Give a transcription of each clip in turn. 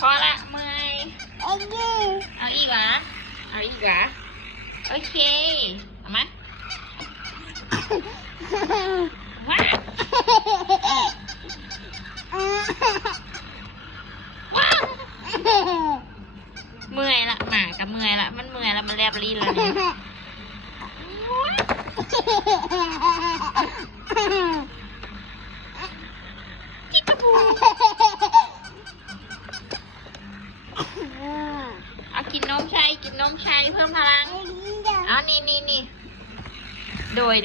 พอละเมื่อยเอาอีกเหรอเอาอีกเหรอโอเคเอามาว้าเมื่อยละหมากับเมื่อยละมันเมื่อยละมันแลบลิ้นแล้วเนี่ยจิ๊กกระปูเอากินนมชัยเพิ่มพลังเอานี่โดย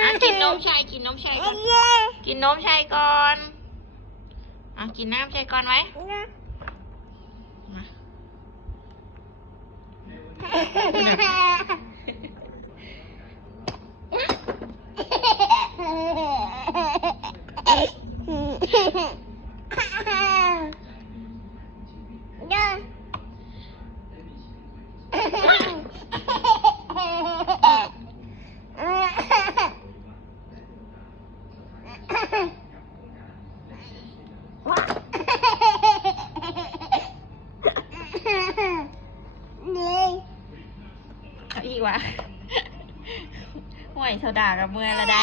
เอากินนมชัยก่อนกินนมชัยก่อนเอากินน้ำชัยก่อนไว้เอาอีกวะห่วยโซดากับเมื่อยละได้